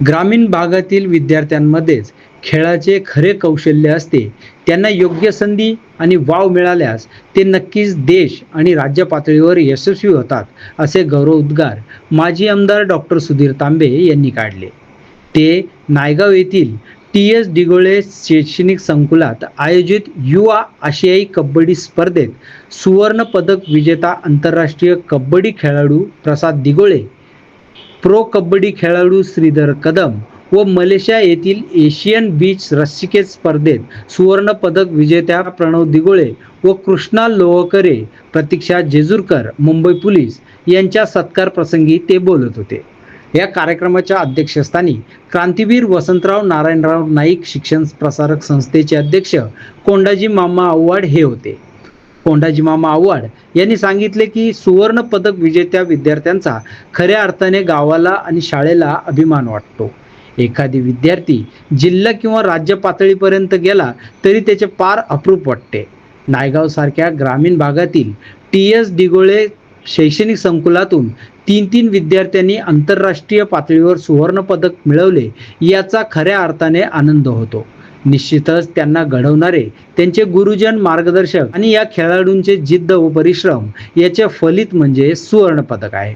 ग्रामीण भागातील विद्यार्थ्यांमध्येच खेळाचे खरे कौशल्य असते. त्यांना योग्य संधी आणि वाव मिळाल्यास ते नक्कीच देश आणि राज्य पातळीवर यशस्वी होतात असे गौरव उद्गार माजी आमदार डॉक्टर सुधीर तांबे यांनी काढले. ते नायगाव येथील टी. एस. डिगोळे शैक्षणिक संकुलात आयोजित युवा आशियाई कबड्डी स्पर्धेत सुवर्ण पदक विजेता आंतरराष्ट्रीय कबड्डी खेळाडू प्रसाद दिगोळे प्रो कबड्डी खेळाडू श्रीधर कदम व मलेशिया येथील एशियन बीच रस्सिकेत स्पर्धेत सुवर्ण पदक विजेत्या प्रणव दिगोळे व कृष्णा लोहकरे प्रतीक्षा जेजूरकर मुंबई पोलीस यांच्या सत्कार प्रसंगी ते बोलत होते. या कार्यक्रमाच्या अध्यक्षस्थानी क्रांतीवीर वसंतराव नारायणराव नाईक शिक्षण प्रसारक संस्थेचे अध्यक्ष कोंडाजी मामा आव्हाड हे होते. कोंडाजी मामा आव्हाड यांनी सांगितले की सुवर्ण पदक विजेत्या विद्यार्थ्यांचा खऱ्या अर्थाने गावाला आणि शाळेला अभिमान वाटतो. एखादी विद्यार्थी जिल्हा किंवा राज्य पातळीपर्यंत गेला तरी त्याचे पार अप्रूप वाटते. नायगाव सारख्या ग्रामीण भागातील टी एस डिगोळे शैक्षणिक संकुलातून तीन तीन विद्यार्थ्यांनी आंतरराष्ट्रीय पातळीवर सुवर्ण पदक मिळवले याचा खऱ्या अर्थाने आनंद होतो. निश्चितच त्यांना घडवणारे त्यांचे गुरुजन मार्गदर्शक आणि या खेळाडूंचे जिद्द व परिश्रम याचे फलित म्हणजे सुवर्ण पदक आहे.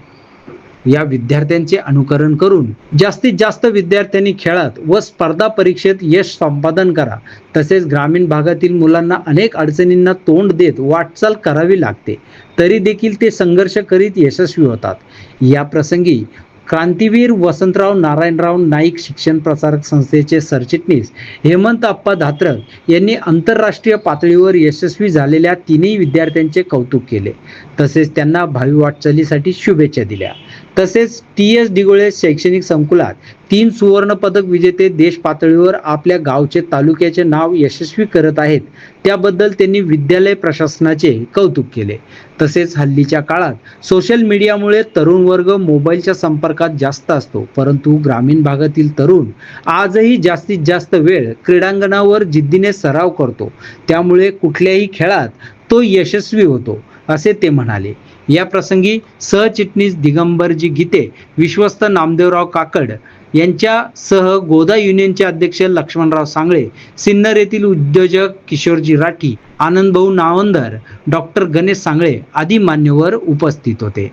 या विद्यार्थ्यांचे अनुकरण करून जास्तीत जास्त विद्यार्थ्यांनी खेळात व स्पर्धा परीक्षेत यश संपादन करा. तसेच ग्रामीण भागातील मुलांना अनेक अडचणींना तोंड देत वाटचाल करावी लागते. तरी देखील ते संघर्ष करीत यशस्वी होतात. या प्रसंगी क्रांतीवीर वसंतराव नारायणराव नाईक शिक्षण प्रसारक संस्थेचे सरचिटणीस हेमंत अप्पा धात्रक यांनी आंतरराष्ट्रीय पातळीवर यशस्वी झालेल्या तिन्ही विद्यार्थ्यांचे कौतुक केले. तसेच त्यांना भावी वाटचालीसाठी शुभेच्छा दिल्या. तसेच टी एस डिगोळे शैक्षणिक संकुलात तीन सुवर्ण पदक विजेते देश पातळीवर आपल्या गावचे तालुक्याचे नाव यशस्वी करत आहेत. त्याबद्दल त्यांनी विद्यालय प्रशासनाचे कौतुक केले. तसेच हल्लीच्या काळात सोशल मीडियामुळे तरुण वर्ग मोबाईलच्या संपर्कात जास्त असतो. परंतु ग्रामीण भागातील तरुण आजही जास्तीत जास्त वेळ क्रीडांगणावर जिद्दीने सराव करतो. त्यामुळे कुठल्याही खेळात तो यशस्वी होतो असे ते म्हणाले. या प्रसंगी सहचिटणीस दिगंबरजी गीते विश्वस्त नामदेवराव काकड यांच्या सह गोदा युनियनचे अध्यक्ष लक्ष्मणराव सांगळे सिन्नर येथील उद्योजक किशोरजी राठी आनंदभाऊ नावंदर डॉक्टर गणेश सांगळे आदी मान्यवर उपस्थित होते.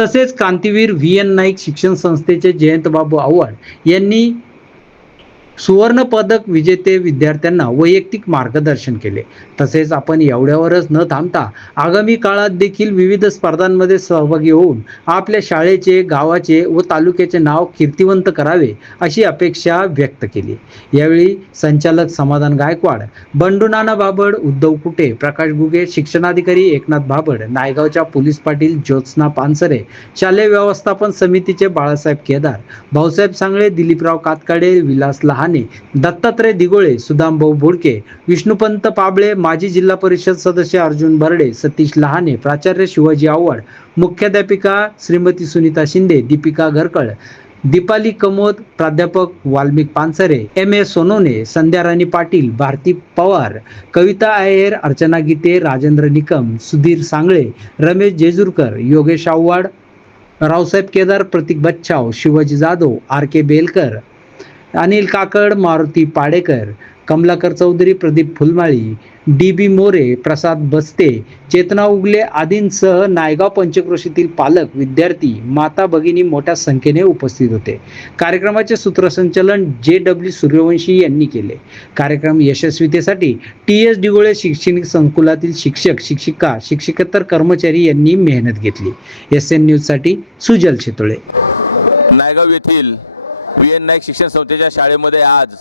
तसेच क्रांतीवीर व्ही एन नाईक शिक्षण संस्थेचे जयंतबाबू आव्हाड यांनी सुवर्ण पदक विजेते विद्यार्थ्यांना वैयक्तिक मार्गदर्शन केले. तसेच आपण एवढ्यावरच न थांबता आगामी काळात देखील विविध स्पर्धांमध्ये सहभागी होऊन आपल्या शाळेचे गावाचे व तालुक्याचे नाव कीर्तिवंत करावे अशी अपेक्षा व्यक्त केली. यावेळी संचालक समाधान गायकवाड बंडू नाना बाबड उद्धव कुटे प्रकाश गुगे शिक्षणाधिकारी एकनाथ बाबड नायगावच्या पोलीस पाटील ज्योत्स्ना पानसरे शालेय व्यवस्थापन समितीचे बाळासाहेब केदार भाऊसाहेब सांगळे दिलीपराव कातकाडे विलास लहान दत्तात्रय दिगोळे सुदामभाऊ बोडके विष्णुपंत पाबळे माजी जिल्हा परिषद सदस्य अर्जुन बर्डे सतीश लहाने प्राचार्य शिवाजी आव्हाड मुख्याध्यापिका श्रीमती सुनीता शिंदे दीपिका घरकळ दीपाली कमोद प्राध्यापक Valmik Pansare M A Sonone Sandhya Rani Patil Bharti Pawar Kavita Ayar Archana Gite Rajendra Nikam Sudhir Sangle Ramesh Jejurkar Yogesh Avhad Raosaheb Kedar Pratik Bachhav Shivaji Jadhav R K Belkar Anil Kakad Maruti Padekar Kamlakar Chaudhari Pradeep Phulmali D B More Prasad Baste Chetana Ugale आदींसह नायगाव पंचक्रोशीतील पालक विद्यार्थी माता भगिनी मोठ्या संख्येने उपस्थित होते. कार्यक्रमाचे सूत्रसंचालन जे डब्ल्यू सूर्यवंशी यांनी केले. कार्यक्रम यशस्वीतेसाठी टी एस डिगोळे शैक्षणिक संकुलातील शिक्षक शिक्षिका शिक्षकेतर कर्मचारी यांनी मेहनत घेतली. एस एन न्यूजसाठी सुजल शितोळे. नायगाव येथील व्ही एन नाईक शिक्षण संस्थेच्या शाळेमध्ये आज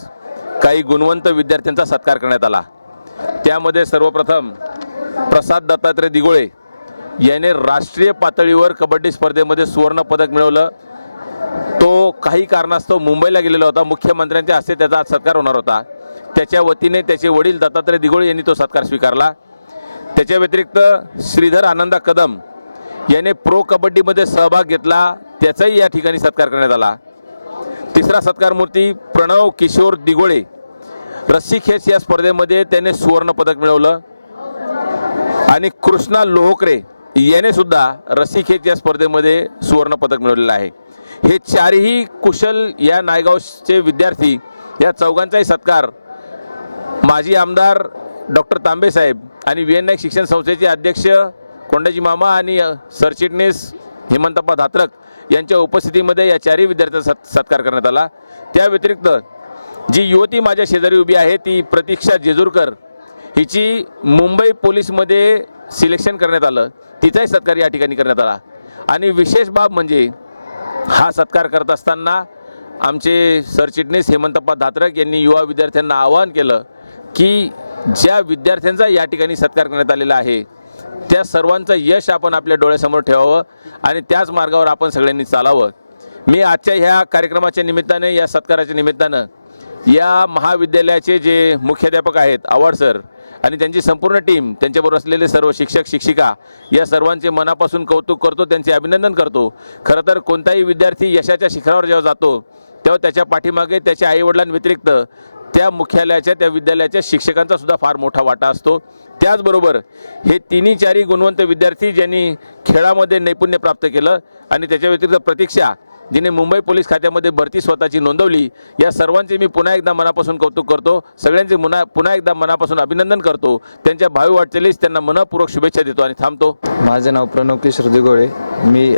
काही गुणवंत विद्यार्थ्यांचा सत्कार करण्यात आला. त्यामध्ये सर्वप्रथम प्रसाद दत्तात्रय दिगोळे याने राष्ट्रीय पातळीवर कबड्डी स्पर्धेमध्ये सुवर्ण पदक मिळवलं. तो काही कारणास्तव मुंबईला गेलेला होता. मुख्यमंत्र्यांच्या हस्ते त्याचा आज सत्कार होणार होता. त्याच्या वतीने त्याचे वडील दत्तात्रय दिगोळे यांनी तो सत्कार स्वीकारला. त्याच्या व्यतिरिक्त श्रीधर आनंदा कदम याने प्रो कबड्डीमध्ये सहभाग घेतला. त्याचाही या ठिकाणी सत्कार करण्यात आला. तिसरा सत्कार मूर्ती प्रणव किशोर दिगोळे. रस्सी खेच या स्पर्धेमध्ये त्याने सुवर्ण पदक मिळवलं. आणि कृष्णा लोहकरे याने सुद्धा रस्सी खेच या स्पर्धेमध्ये सुवर्ण पदक मिळवलेलं आहे. हे चारही कुशल या नायगावचे विद्यार्थी या चौघांचाही सत्कार माजी आमदार डॉक्टर तांबे साहेब आणि व्ही एन नाईक शिक्षण संस्थेचे अध्यक्ष कोंडाजी मामा आणि सरचिटणीस हेमंतप्पा धात्रक यांच्या उपस्थितीमध्ये या चारही विद्यार्थ्यांचा सत् सत्कार करण्यात आला. त्या व्यतिरिक्त जी युवती माझ्या शेजारी उभी आहे ती प्रतीक्षा जेजूरकर हिची मुंबई पोलीसमध्ये सिलेक्शन करण्यात आलं. तिचाही सत्कार या ठिकाणी करण्यात आला. आणि विशेष बाब म्हणजे हा सत्कार करत असताना आमचे सरचिटणीस हेमंतप्पा धात्रक यांनी युवा विद्यार्थ्यांना आवाहन केलं की ज्या विद्यार्थ्यांचा या ठिकाणी सत्कार करण्यात आलेला आहे त्या सर्वांचं यश आपण आपल्या डोळ्यासमोर ठेवावं आणि त्याच मार्गावर आपण सगळ्यांनी चालावं. मी आजच्या ह्या कार्यक्रमाच्या निमित्ताने या सत्काराच्या निमित्तानं या महाविद्यालयाचे जे मुख्याध्यापक आहेत आवाड सर आणि त्यांची संपूर्ण टीम त्यांच्याबरोबर असलेले सर्व शिक्षक शिक्षिका या सर्वांचे मनापासून कौतुक करतो त्यांचे अभिनंदन करतो. खरं तर कोणताही विद्यार्थी यशाच्या शिखरावर जेव्हा जातो तेव्हा त्याच्या पाठीमागे त्याच्या आईवडिलांव्यतिरिक्त त्या मुख्यालयाच्या त्या विद्यालयाच्या शिक्षकांचा सुद्धा फार मोठा वाटा असतो. त्याचबरोबर हे तिन्ही चारी गुणवंत विद्यार्थी ज्यांनी खेळामध्ये नैपुण्य प्राप्त केलं आणि त्याच्या व्यतिरिक्त प्रतीक्षा जिने मुंबई पोलीस खात्यामध्ये भरती स्वतःची नोंदवली या सर्वांचे मी पुन्हा एकदा मनापासून कौतुक करतो सगळ्यांचे मुना पुन्हा एकदा मनापासून अभिनंदन करतो त्यांच्या भावी वाटचालीस त्यांना मनपूर्वक शुभेच्छा देतो आणि थांबतो. माझे नाव प्रणव किशोर दिगोळे मी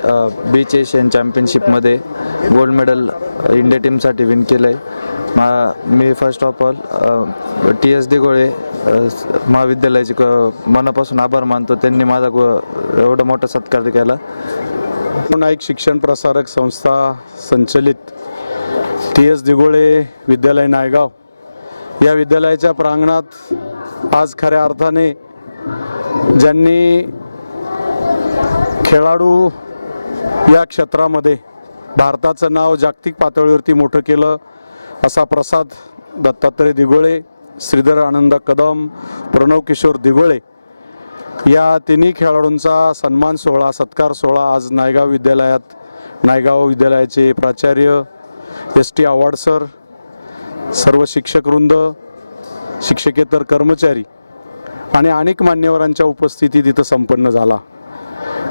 बीच एशियन चॅम्पियनशिपमध्ये गोल्ड मेडल इंडिया टीमसाठी विन केलं आहे मा मी first of all T S Digole महाविद्यालयाचे क मनापासून आभार मानतो. त्यांनी माझा गो- एवढा मोठा सत्कार केला. नाईक शिक्षण प्रसारक संस्था संचलित टी एस दिगोळे विद्यालय नायगाव. या विद्यालयाच्या प्रांगणात आज खऱ्या अर्थाने ज्यांनी खेळाडू या क्षेत्रामध्ये भारताचं नाव जागतिक पातळीवरती मोठं केलं असा प्रसाद दत्तात्रय दिगोळे श्रीधर आनंद कदम प्रणव किशोर दिगोळे या तिन्ही खेळाडूंचा सन्मान सोहळा सत्कार सोहळा आज नायगाव विद्यालयात नायगाव विद्यालयाचे प्राचार्य एस टी आव्हाड सर सर्व शिक्षक वृंद शिक्षकेतर कर्मचारी आणि अनेक मान्यवरांच्या उपस्थितीत इथं संपन्न झाला.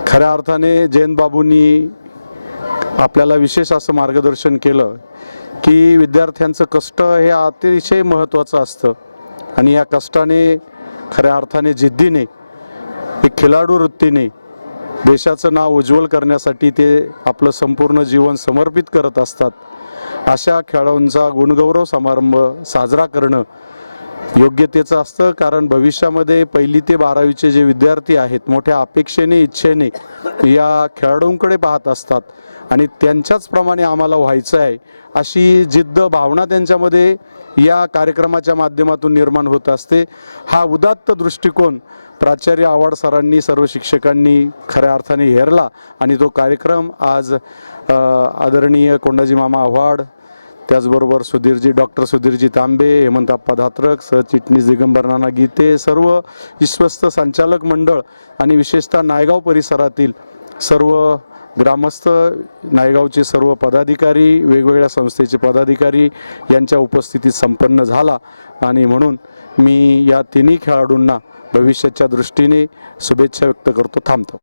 खऱ्या अर्थाने जयंत बाबूंनी आपल्याला विशेष असं मार्गदर्शन केलं की विद्यार्थ्यांचं कष्ट हे अतिशय महत्त्वाचं असतं. आणि या कष्टाने खऱ्या अर्थाने जिद्दीने एक खिलाडू वृत्तीने देशाचं नाव उज्ज्वल करण्यासाठी ते आपलं संपूर्ण जीवन समर्पित करत असतात. अशा खेळाडूंचा गुणगौरव समारंभ साजरा करणं योग्यतेचं असतं कारण भविष्यामध्ये पहिली ते बारावीचे जे विद्यार्थी आहेत मोठ्या अपेक्षेने इच्छेने या खेळाडूंकडे पाहत असतात आणि त्यांच्याच प्रमाणे आम्हाला व्हायचं आहे अशी जिद्द भावना त्यांच्यामध्ये या कार्यक्रमाच्या माध्यमातून निर्माण होत असते. हा उदात्त दृष्टिकोन प्राचार्य आव्हाड सरांनी सर्व शिक्षकांनी खऱ्या अर्थाने हेरला आणि तो कार्यक्रम आज आदरणीय कोंडाजी मामा आव्हाड त्याचबरोबर सुधीरजी डॉक्टर सुधीरजी तांबे हेमंतप्पा धात्रक सरचिटणीस दिगंबर नाना गीते सर्व विश्वस्त संचालक मंडळ आणि विशेषतः नायगाव परिसरातील सर्व ग्रामस्थ नायगावचे सर्व पदाधिकारी वेगवेगळ्या संस्थेचे पदाधिकारी यांच्या उपस्थितीत संपन्न झाला. आणि म्हणून मी या तिन्ही खेळाडूंना भविष्याच्या दृष्टीने शुभेच्छा व्यक्त करतो. थांबतो.